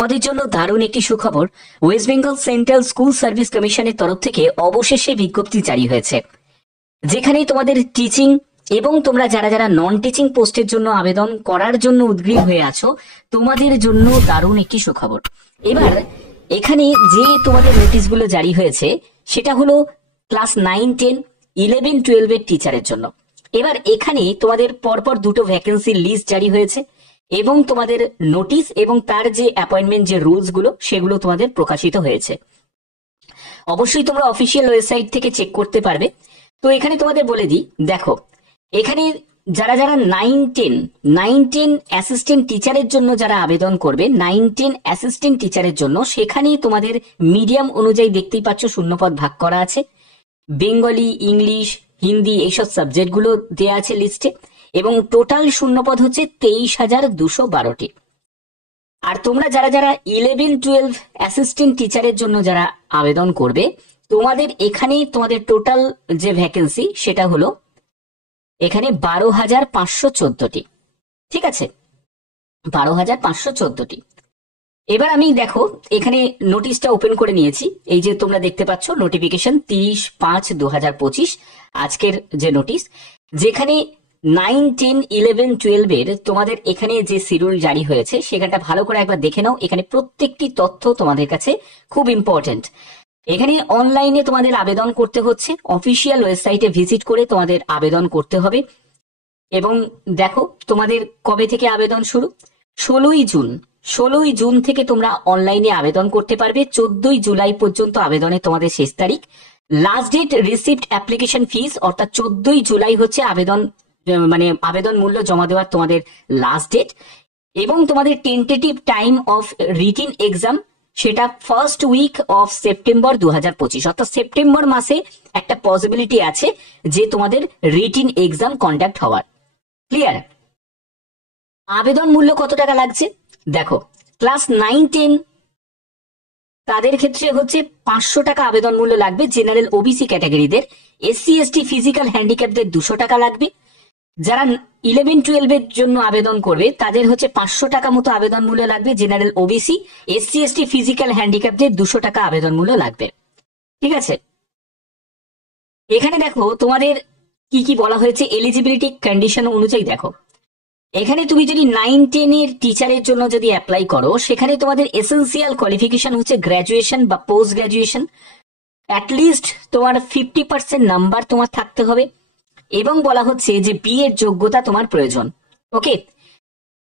আমাদের জন্য দারুণ একটি সুখবর। West Bengal central school service কমিশনের তরফ থেকে অবশেষে বিজ্ঞপ্তি জারি হয়েছে, যেখানে তোমাদের টিচিং এবং তোমরা যারা যারা নন টিচিং পোস্টের জন্য আবেদন করার জন্য উদ্গ্রীব হয়ে আছো, তোমাদের জন্য দারুণ একটি সুখবর। এবার এখানে যে তোমাদের নোটিশগুলো জারি হয়েছে সেটা হলো ক্লাস 9, 10, 11, 12 এর টিচারের জন্য। এবার এখানে তোমাদের পরপর দুটো ভ্যাকেন্সির লিস্ট জারি হয়েছে এবং তোমাদের নোটিশ এবং তার যে অ্যাপয়েন্টমেন্ট যে রুলস গুলো সেগুলো তোমাদের প্রকাশিত হয়েছে। অবশ্যই তোমরা অফিসিয়াল ওয়েবসাইট থেকে চেক করতে পারবে। তো এখানে তোমাদের বলে দিই, দেখো এখানে যারা যারা 9-10 অ্যাসিস্ট্যান্ট টিচারের জন্য যারা আবেদন করবে, 9-10 অ্যাসিস্ট্যান্ট টিচারের জন্য, সেখানে তোমাদের মিডিয়াম অনুযায়ী দেখতেই পাচ্ছ শূন্যপদ ভাগ করা আছে। বেঙ্গলি, ইংলিশ, হিন্দি এইসব সাবজেক্ট গুলো দেওয়া আছে লিস্টে, এবং টোটাল শূন্যপদ হচ্ছে 23,212টি। আর তোমরা যারা যারা 11-12 অ্যাসিস্ট্যান্ট টিচারের জন্য যারা আবেদন করবে, তোমাদের এখানে তোমাদের টোটাল যে ভ্যাকেন্সি সেটা হলো এখানে 12,514টি। ঠিক আছে, 12,514টি। এবার আমি দেখো এখানে নোটিশটা ওপেন করে নিয়েছি। এই যে তোমরা দেখতে পাচ্ছ নোটিফিকেশন 30/5/2025 আজকের যে নোটিশ, যেখানে 9, 10, 11, 12 এর তোমাদের এখানে যে শিডিউল জারি হয়েছে সেখানটা ভালো করে একবার দেখে নাও। এখানে প্রত্যেকটি তথ্য তোমাদের কাছে খুব ইম্পর্টেন্ট। এখানে অনলাইনে তোমাদের আবেদন করতে হচ্ছে, অফিসিয়াল ওয়েবসাইটে ভিজিট করে তোমাদের আবেদন করতে হবে। এবং দেখো তোমাদের কবে থেকে আবেদন শুরু, 16ই জুন থেকে তোমরা অনলাইনে আবেদন করতে পারবে। 14ই জুলাই পর্যন্ত আবেদনে তোমাদের শেষ তারিখ। Last date receipt application fees, অর্থাৎ 14ই জুলাই হচ্ছে আবেদন মূল্য জমা দেওয়ার তোমাদের লাস্ট ডেট। এবং তোমাদের tentative time of written exam সেটা ফার্স্ট উইক অফ সেপ্টেম্বর 2025, অর্থাৎ সেপ্টেম্বর মাসে একটা পসিবিলিটি আছে যে তোমাদের রিটিন এক্সাম কন্ডাক্ট হওয়ার। ক্লিয়ার? আবেদন মূল্য কত টাকা লাগছে দেখো, ক্লাস 9, 10 তাদের ক্ষেত্রে হচ্ছে 500 টাকা আবেদন মূল্য লাগবে জেনারেল ওবিসি ক্যাটাগরিদের। SC, ST ফিজিক্যাল হ্যান্ডিক্যাপদের 200 টাকা লাগবে। যারা 11-12 এর জন্য আবেদন করবে তাদের হচ্ছে 500 টাকা মতো আবেদন মূল্য লাগবে general OBC. SC, ST physical হ্যান্ডিক্যাপদের 200 টাকা আবেদন মূল্য লাগবে। ঠিক আছে, এখানে দেখো তোমাদের কি কি বলা হয়েছে এলিজিবিলিটি কন্ডিশন অনুযায়ী। দেখো এখানে তুমি যদি 9-10 এর টিচারের জন্য যদি অ্যাপ্লাই করো, সেখানে তোমাদের এসেন্সিয়াল কোয়ালিফিকেশন হচ্ছে গ্র্যাজুয়েশন বা পোস্ট গ্র্যাজুয়েশন। অ্যাটলিস্ট তোমার 50% নাম্বার তোমার থাকতে হবে, এবং বলা হচ্ছে যে বিএড যোগ্যতা তোমার প্রয়োজন। ওকে,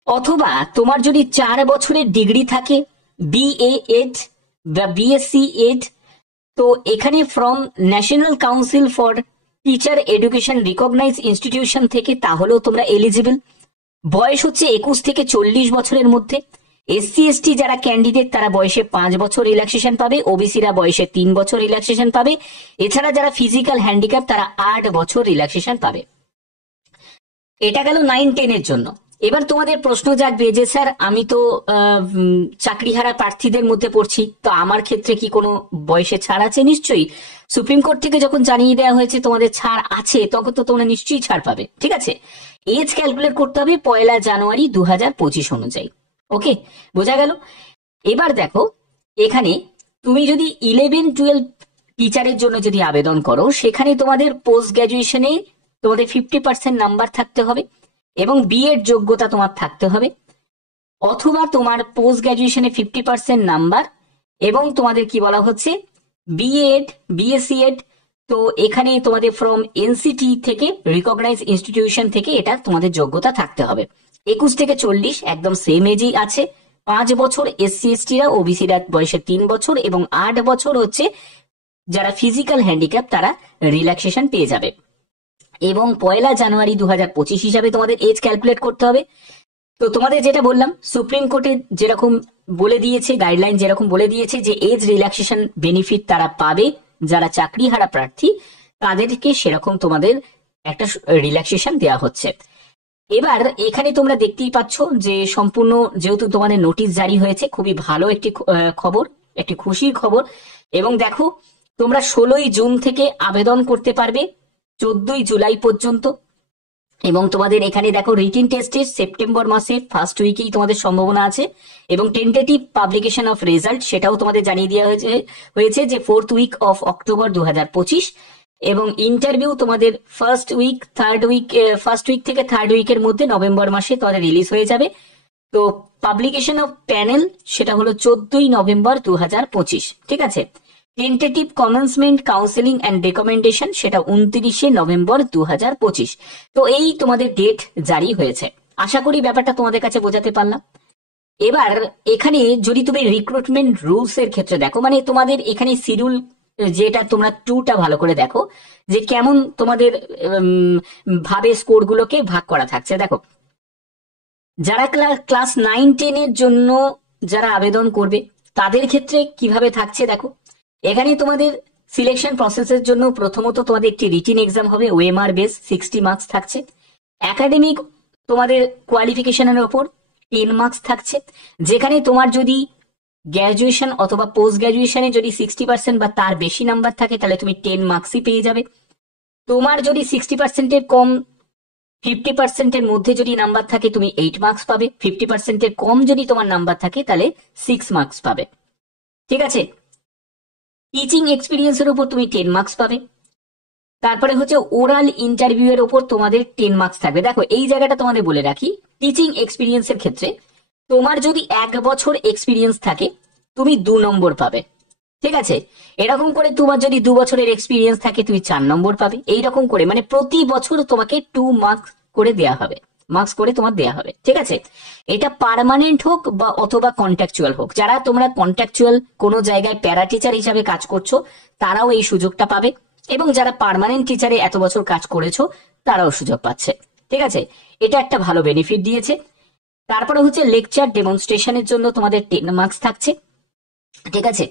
অথবা তোমার যদি 4 বছরের ডিগ্রি থাকে, BA এড বা BSc এড, তো এখানে from National Council for Teacher Education recognise institution থেকে, তাহলেও তোমরা এলিজিবল। বয়স হচ্ছে 21 থেকে 40 বছরের মধ্যে। SC, ST যারা ক্যান্ডিডেট তারা বয়সে 5 বছর রিল্যাক্সেশন পাবে, ওবিসিরা বয়সে 3 বছর রিল্যাক্সেশন পাবে। এছাড়া যারা ফিজিক্যাল হ্যান্ডিক্যাপ তারা 8 বছর রিল্যাক্সেশন পাবে। এটা গেল 9-10 এর জন্য। এবার তোমাদের প্রশ্ন জাগবে যে স্যার আমি তো চাকরিহারা প্রার্থীদের মধ্যে পড়ছি, তো আমার ক্ষেত্রে কি কোনো বয়সে ছাড় আছে? নিশ্চয়ই, সুপ্রিম কোর্ট থেকে যখন জানিয়ে দেওয়া হয়েছে তোমাদের ছাড় আছে, তখন তো তোমরা নিশ্চয়ই ছাড় পাবে। ঠিক আছে, এজ ক্যালকুলেট করতে হবে 1 জানুয়ারি 2025 অনুযায়ী। ওকে, বোঝা গেল? এবার দেখো এখানে তুমি যদি 11-12 টিচারের জন্য যদি আবেদন করো, সেখানে তোমাদের পোস্ট গ্র্যাজুয়েশনে তোমাদের 50% নাম্বার থাকতে হবে এবং বিএড যোগ্যতা তোমার থাকতে হবে, অথবা তোমার পোস্ট গ্র্যাজুয়েশনে 50% নাম্বার এবং তোমাদের কি বলা হচ্ছে বিএড, BSc এড। তো এখানে তোমাদের ফ্রম NCT থেকে রিকগনাইজ ইনস্টিটিউশন থেকে এটা তোমাদের যোগ্যতা থাকতে হবে। 21 থেকে 40 একদম সেম এজই আছে। 5 বছর SC, ST রা, ওবিসিরা বয়সে 3 বছর, এবং 8 বছর হচ্ছে যারা ফিজিক্যাল হ্যান্ডিক্যাপ তারা রিল্যাক্সেশন পেয়ে যাবে। এবং 1 জানুয়ারি 2025 হিসাবে তোমাদের এজ ক্যালকুলেট করতে হবে। তো তোমাদের যেটা বললাম, সুপ্রিম কোর্টে যেরকম বলে দিয়েছে, গাইডলাইন যেরকম বলে দিয়েছে যে এজ রিল্যাক্সেশন বেনিফিট তারা পাবে যারা চাকরিহারা প্রার্থী, তাদেরকে সেরকম তোমাদের একটা রিল্যাক্সেশন দেওয়া হচ্ছে। এবার এখানে তোমরা দেখতেই পাচ্ছ যে সম্পূর্ণ যেহেতু তোমাদের নোটিশ জারি হয়েছে, খুবই ভালো একটি খবর, একটি খুশির খবর। এবং দেখো তোমরা 16ই জুন থেকে আবেদন করতে পারবে 14ই জুলাই পর্যন্ত। এবং তোমাদের এখানে দেখো রিটিন টেস্টের সেপ্টেম্বর মাসের ফার্স্ট উইকেই তোমাদের সম্ভাবনা আছে, এবং টেন্টেটিভ পাবলিকেশন অফ রেজাল্ট সেটাও তোমাদের জানিয়ে দেওয়া হয়েছে যে 4th উইক অফ অক্টোবর 2025। এবং ইন্টারভিউ তোমাদের ফার্স্ট উইক থেকে থার্ড উইকের মধ্যে নভেম্বর মাসে তোমাদের রিলিজ হয়ে যাবে। তো পাবলিকেশন অফ প্যানেল সেটা হলো 14ই নভেম্বর 2025, ঠিক আছে। Tentative commencement counselling and recommendation সেটা 29শে নভেম্বর 2025। তো এই তোমাদের ডেট জারি হয়েছে। আশা করি ব্যাপারটা তোমাদের কাছে বোঝাতে পারলাম। এবার এখানে যদি তুমি রিক্রুটমেন্ট রুলস এর ক্ষেত্রে দেখো, মানে তোমাদের এখানে শিডিউল যেটা তোমরা 2টা ভালো করে দেখো যে কেমন তোমাদের ভাবে স্কোর গুলোকে ভাগ করা থাকছে। দেখো, যারা ক্লাস 9-10 এর জন্য যারা আবেদন করবে তাদের ক্ষেত্রে কিভাবে থাকছে দেখো। এখানে তোমাদের সিলেকশন প্রসেসের জন্য প্রথমত তোমাদের একটি রিটিন এক্সাম হবে, ওএমআর বেস 60 মার্কস থাকছে। একাডেমিক তোমাদের কোয়ালিফিকেশনের ওপর 10 মার্কস থাকছে, যেখানে তোমার যদি গ্র্যাজুয়েশন অথবা পোস্ট গ্র্যাজুয়েশনে যদি 60% বা তার বেশি নাম্বার থাকে তাহলে তুমি 10 মার্কসই পেয়ে যাবে। তোমার যদি 60%-এর কম 50%-এর মধ্যে যদি নাম্বার থাকে তুমি 8 মার্কস পাবে। 50%-এর কম যদি তোমার নাম্বার থাকে তাহলে 6 মার্কস পাবে, ঠিক আছে। টিচিং এক্সপিরিয়েন্সের উপর তুমি 10 মার্কস পাবে। তারপরে হচ্ছে ওরাল ইন্টারভিউ এর উপর তোমাদের 10 মার্কস থাকবে। দেখো, এই জায়গাটা তোমাদের বলে রাখি, টিচিং এক্সপিরিয়েন্সের ক্ষেত্রে তোমার যদি 1 বছর এক্সপিরিয়েন্স থাকে তুমি 2 নম্বর পাবে, ঠিক আছে। এরকম করে তোমার যদি 2 বছরের এক্সপিরিয়েন্স থাকে তুমি 4 নম্বর পাবে। এইরকম করে মানে প্রতি বছর তোমাকে 2 মার্কস করে দেয়া হবে, ঠিক আছে। এটা পার্মানেন্ট হোক বা অথবা কন্ট্রাকচুয়াল হোক। যারা তোমরা কন্ট্রাকচুয়াল কোনো জায়গায় প্যারা টিচার হিসাবে কাজ করছো তারাও এই সুযোগটা পাবে, এবং যারা পার্মানেন্ট টিচারে এত বছর কাজ করেছো তারাও সুযোগ পাচ্ছে, ঠিক আছে। এটা একটা ভালো বেনিফিট দিয়েছে। তারপরে হচ্ছে লেকচার ডেমনস্ট্রেশনের জন্য তোমাদের 10 মার্কস থাকছে, ঠিক আছে।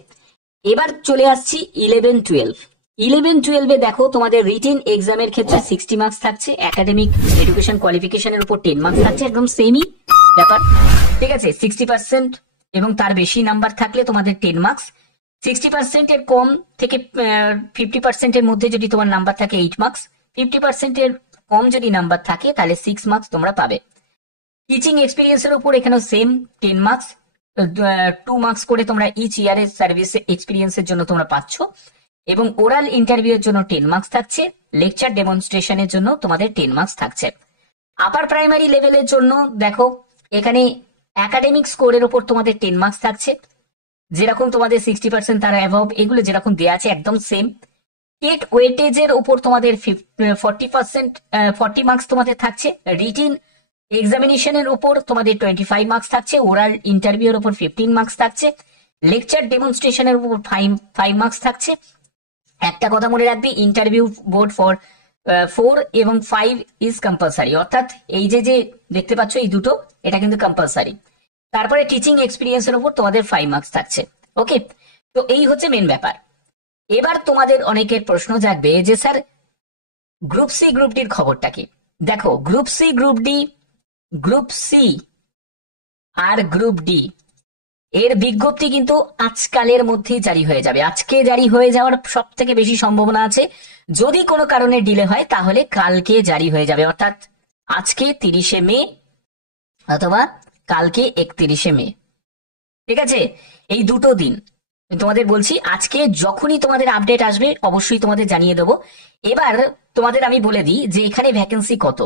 এবার চলে আসছি 11-12 দেখো তোমাদের রিটেন এক্সামের ক্ষেত্রে 60 মার্কস থাকছে, একাডেমিক এডুকেশন কোয়ালিফিকেশনের উপর 10 মার্কস থাকছে, একদম সেমই ব্যাপার, ঠিক আছে। 60% এবং তার বেশি নাম্বার থাকলে তোমাদের 10 মার্কস। 60%-এর কম থেকে 50%-এর মধ্যে যদি তোমার নাম্বার থাকে 8 মার্কস। 50%-এর কম যদি নাম্বার থাকে তাহলে 6 মার্কস তোমরা পাবে। টিচিং এক্সপিরিয়েন্সের উপর এখানেও সেম 10 মার্কস, 2 মার্কস করে তোমরা ইচ ইয়ারের সার্ভিস এক্সপিরিয়েন্সের জন্য তোমরা পাচ্ছ, এবং ওরাল ইন্টারভিউ এর জন্য 10 মার্কস থাকছে। লেকচার ডেমনস্ট্রেশনের জন্য তোমাদের 10 মার্কস থাকছে। আপার প্রাইমারি লেভেলের জন্য দেখো এখানে একাডেমিক স্কোরের উপর তোমাদের 10 মার্কস থাকছে, যেরকম তোমাদের 60% তার অ্যাভাব এগুলো যেরকম দেওয়া আছে একদম সেম। টেট ওয়েটেজের উপর তোমাদের 40 মার্কস তোমাদের থাকছে। রিটিন এক্সামিনেশনের উপর তোমাদের 25 মার্কস থাকছে। ওরাল ইন্টারভিউ এর উপর 15 মার্কস থাকছে। লেকচার ডেমনস্ট্রেশনের উপর 5 মার্কস থাকছে। একটা কথা মনে রাখবে, ইন্টারভিউ বোর্ড ফর 4 এবং 5 ইজ কম্পালসারি, অর্থাৎ এই যে দেখতে পাচ্ছ এই দুটো এটা কিন্তু কম্পালসারি। তারপরে টিচিং এক্সপিরিয়েন্সের উপর তোমাদের 5 মার্কস থাকছে, ওকে। তো এই হচ্ছে মেন ব্যাপার। এবার তোমাদের অনেকের প্রশ্ন জাগবে যে স্যার গ্রুপ সি গ্রুপ ডির খবরটা কি। দেখো, গ্রুপ সি আর গ্রুপ ডি এর বিজ্ঞপ্তি কিন্তু আজকালের মধ্যেই জারি হয়ে যাবে। আজকে জারি হয়ে যাওয়ার সব থেকে বেশি সম্ভাবনা আছে। যদি কোনো কারণে ডিলে হয় তাহলে কালকে জারি হয়ে যাবে, অর্থাৎ আজকে 30শে মে অথবা কালকে 31শে মে, ঠিক আছে। এই দুটো দিন তোমাদের বলছি, আজকে যখনই তোমাদের আপডেট আসবে অবশ্যই তোমাদের জানিয়ে দেবো। এবার তোমাদের আমি বলে দিই যে এখানে ভ্যাকেন্সি কত,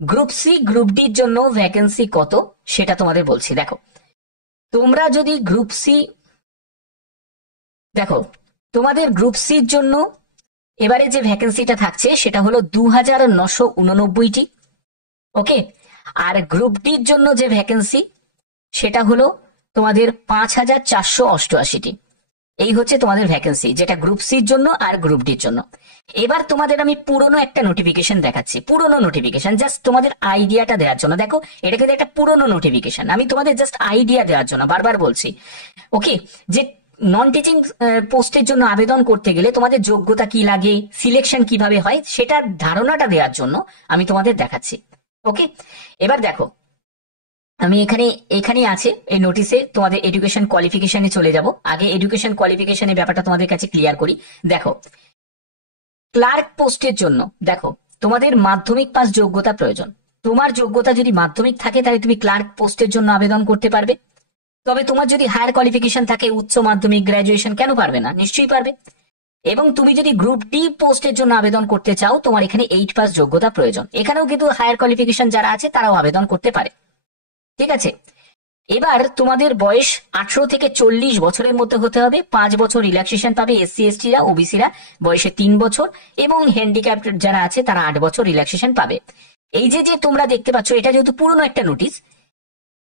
গ্রুপ সি গ্রুপ ডির জন্য ভ্যাকেন্সি কত সেটা তোমাদের বলছি। দেখো, তোমরা যদি গ্রুপ সি দেখো, তোমাদের গ্রুপ সির জন্য এবারে যে ভ্যাকেন্সিটা থাকছে সেটা হলো 2989টি, ওকে। আর গ্রুপ ডির জন্য যে ভ্যাকেন্সি সেটা হলো তোমাদের 5488টি। এই হচ্ছে তোমাদের ভ্যাকেন্সি, যেটা গ্রুপ সির জন্য আর গ্রুপ ডির জন্য। এবার তোমাদের আমি পুরনো একটা নোটিফিকেশন দেখাচ্ছি, পুরনো নোটিফিকেশন, জাস্ট তোমাদের আইডিয়াটা দেওয়ার জন্য। দেখো, এটা কিন্তু একটা পুরনো নোটিফিকেশন, আমি তোমাদের জাস্ট আইডিয়া দেওয়ার জন্য বারবার বলছি, ওকে। যে নন টিচিং পোস্টের জন্য আবেদন করতে গেলে তোমাদের যোগ্যতা কি লাগে, সিলেকশন কিভাবে হয় সেটার ধারণাটা দেওয়ার জন্য আমি তোমাদের দেখাচ্ছি, ওকে। এবার দেখো, আমি এখানে আছে এই নোটিশে তোমাদের এডুকেশন কোয়ালিফিকেশনে চলে যাব। আগে এডুকেশন কোয়ালিফিকেশনের ব্যাপারটা তোমাদের কাছে ক্লিয়ার করি। দেখো, ক্লার্ক পোস্টের জন্য দেখো তোমাদের মাধ্যমিক পাস যোগ্যতা প্রয়োজন। তোমার যোগ্যতা যদি মাধ্যমিক থাকে তাহলে তুমি ক্লার্ক পোস্টের জন্য আবেদন করতে পারবে। তবে তোমার যদি হায়ার কোয়ালিফিকেশন থাকে, উচ্চ মাধ্যমিক, গ্রাজুয়েশন, কেন পারবে না? নিশ্চয়ই পারবে। এবং তুমি যদি গ্রুপ ডি পোস্টের জন্য আবেদন করতে চাও, তোমার এখানে 8 পাস যোগ্যতা প্রয়োজন। এখানেও কিন্তু হায়ার কোয়ালিফিকেশন যারা আছে তারাও আবেদন করতে পারে। ঠিক আছে, এবার তোমাদের বয়স 18 থেকে 40 বছরের মধ্যে হতে হবে। 5 বছর রিল্যাক্সেশন পাবে এসসি এসটিরা, ওবিসিরা বয়সে 3 বছর, এবং হ্যান্ডিক্যাপ যারা আছে তারা 8 বছর রিল্যাক্সেশন পাবে। এই যে যে তোমরা দেখতে পাচ্ছ, এটা যেহেতু পুরনো একটা নোটিশ,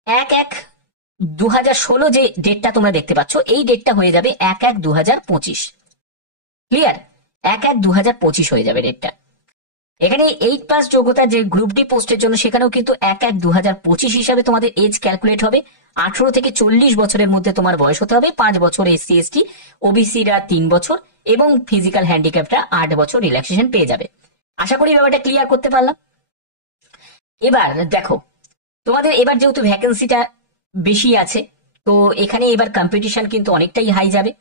1/1/2016 যে ডেটটা তোমরা দেখতে পাচ্ছ, এই ডেটটা হয়ে যাবে 1/1/2025। ক্লিয়ার? 1/1/2025 হয়ে যাবে ডেটটা। এখানে 8 পাস যোগ্যতা যে গ্রুপ ডি পোস্টের জন্য, সেখানেও কিন্তু 1/1/2025 হিসাবে তোমাদের এজ ক্যালকুলেট হবে। 18 থেকে 40 বছরের মধ্যে তোমার বয়স হতে হবে। 5 বছর এসসি এসটি, ওবিসিরা 3 বছর, এবং ফিজিক্যাল হ্যান্ডিক্যাপটা 8 বছর রিল্যাক্সেশন পেয়ে যাবে। আশা করি ব্যাপারটা ক্লিয়ার করতে পারলাম। এবার দেখো, তোমাদের এবার যেহেতু ভ্যাকেন্সিটা বেশি আছে, তো এখানে এবার কম্পিটিশন কিন্তু অনেকটাই হাই যাবে।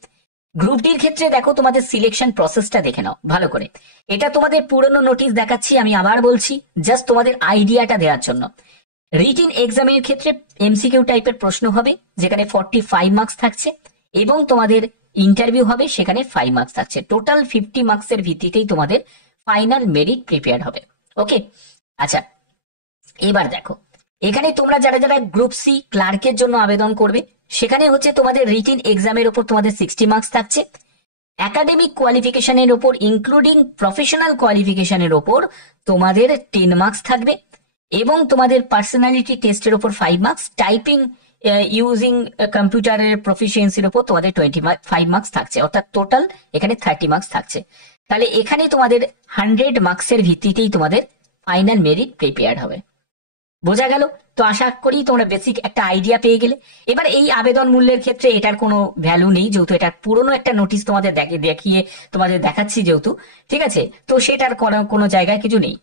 গ্রুপ ডির ক্ষেত্রে দেখো, তোমাদের সিলেকশন প্রসেসটা দেখে নাও ভালো করে। এটা তোমাদের পুরনো নোটিশ দেখাচ্ছি, আমি আবার বলছি, জাস্ট তোমাদের আইডিয়াটা দেওয়ার জন্য। রিটিন এক্সামের ক্ষেত্রে এমসিকিউ টাইপের প্রশ্ন হবে, যেখানে 45 মার্কস থাকছে, এবং তোমাদের ইন্টারভিউ হবে, সেখানে 5 মার্কস থাকছে। টোটাল 50 মার্কসের ভিত্তিতেই তোমাদের ফাইনাল মেরিট প্রিপেয়ার হবে। ওকে, আচ্ছা, এবার দেখো, এখানে তোমরা যারা যারা গ্রুপ সি ক্লার্কের জন্য আবেদন করবে, সেখানে হচ্ছে তোমাদের রিটিন এক্সামের উপর তোমাদের 60 মার্কস থাকছে। একাডেমিক কোয়ালিফিকেশনের উপর ইনক্লুডিং প্রফেশনাল কোয়ালিফিকেশনের উপর তোমাদের 10 মার্কস থাকবে, এবং তোমাদের পার্সোনালিটি টেস্টের উপর 5 মার্কস, টাইপিং ইউজিং কম্পিউটারের প্রফিসিয়েন্সির উপর তোমাদের 25 মার্কস থাকছে। অর্থাৎ টোটাল এখানে 30 মার্কস থাকছে। তাহলে এখানে তোমাদের 100 মার্কসের ভিত্তিতেই তোমাদের ফাইনাল মেরিট প্রিপেয়ার হবে। বোঝা গেল তো? আশা করি তোমরা বেসিক একটা আইডিয়া পেয়ে গেলে। এবার এই আবেদন মূল্যের ক্ষেত্রে এটার কোনো ভ্যালু নেই, যেহেতু এটা পুরনো একটা নোটিশ তোমাদের দেখিয়ে তোমাদের দেখাচ্ছি যেহেতু, ঠিক আছে, তো সেটার কোনো জায়গায় কিছু নেই।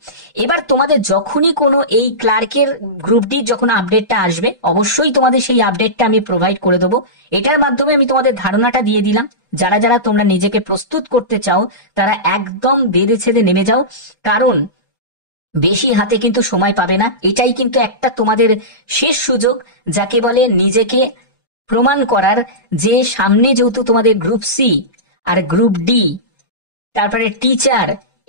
এবার তোমাদের যখনই কোনো এই ক্লার্কের গ্রুপ ডি যখন আপডেটটা আসবে, অবশ্যই তোমাদের সেই আপডেটটা আমি প্রোভাইড করে দেবো। এটার মাধ্যমে আমি তোমাদের ধারণাটা দিয়ে দিলাম। যারা যারা তোমরা নিজেকে প্রস্তুত করতে চাও, তারা একদম বেঁধে ছেদে নেমে যাও, কারণ বেশি হাতে কিন্তু সময় পাবে না। এটাই কিন্তু একটা তোমাদের শেষ সুযোগ, যাকে বলে নিজেকে প্রমাণ করার, যে সামনে যেহেতু তোমাদের গ্রুপ সি আর গ্রুপ ডি, তারপরে টিচার,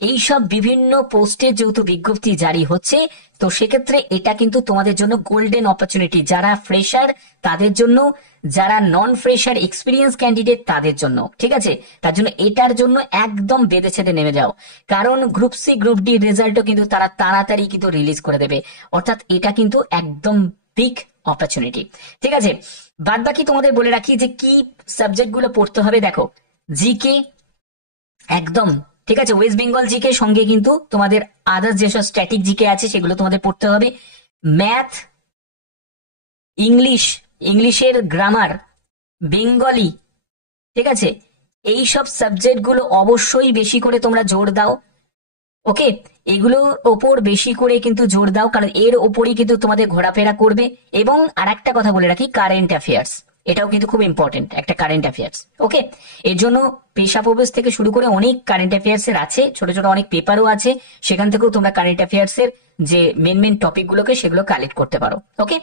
এইসব বিভিন্ন পোস্টের যেহেতু বিজ্ঞপ্তি জারি হচ্ছে, তো সেক্ষেত্রে এটা কিন্তু তোমাদের জন্য গোল্ডেন অপরচুনিটি। যারা ফ্রেশার তাদের জন্য, যারা নন ফ্রেশার এক্সপিরিয়েন্স ক্যান্ডিডেট তাদের জন্য, ঠিক আছে। তার জন্য এটার জন্য একদম বেঁধে ছেদে নেমে যাও, কারণ গ্রুপ সি গ্রুপ ডি রেজাল্টও কিন্তু তারা তাড়াতাড়ি কিন্তু রিলিজ করে দেবে। অর্থাৎ এটা কিন্তু একদম বিগ অপরচুনিটি, ঠিক আছে। বাদ বাকি তোমাদের বলে রাখি যে কি সাবজেক্ট গুলো পড়তে হবে। দেখো, জিকে একদম ঠিক আছে, ওয়েস্ট বেঙ্গল জিকে সঙ্গে কিন্তু তোমাদের আদার্স যেসব স্ট্যাটিক জিকে আছে সেগুলো তোমাদের পড়তে হবে। ম্যাথ, ইংলিশের গ্রামার, বেঙ্গলি, ঠিক আছে, এই সব সাবজেক্ট গুলো অবশ্যই বেশি করে তোমরা জোর দাও। ওকে, এগুলোর ওপর বেশি করে কিন্তু জোর দাও, কারণ এর ওপরই কিন্তু তোমাদের ঘোরাফেরা করবে। এবং আর একটা কথা বলে রাখি, কারেন্ট অ্যাফেয়ার্স, এটাও কিন্তু খুব ইম্পর্টেন্ট একটা কারেন্ট অ্যাফেয়ার্স। ওকে, এর জন্য পেশা প্রবেশ থেকে শুরু করে অনেক কারেন্ট অ্যাফেয়ার্স এর আছে, ছোট ছোট অনেক পেপারও আছে, সেখান থেকেও তোমরা কারেন্ট অ্যাফেয়ার্স এর যে মেন টপিক গুলোকে সেগুলো কালেক্ট করতে পারো। ওকে,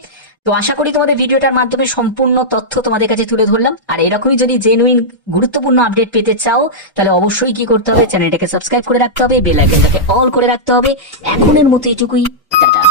তো আশা করি তোমাদের ভিডিওটার মাধ্যমে সম্পূর্ণ তথ্য তোমাদের কাছে তুলে ধরলাম। আর এরকমই যদি জেনুইন গুরুত্বপূর্ণ আপডেট পেতে চাও, তাহলে অবশ্যই কি করতে হবে, চ্যানেলটাকে সাবস্ক্রাইব করে রাখতে হবে, বেল আইকনটাকে অল করে রাখতে হবে। এখনের মতো এটুকুই, টাটা।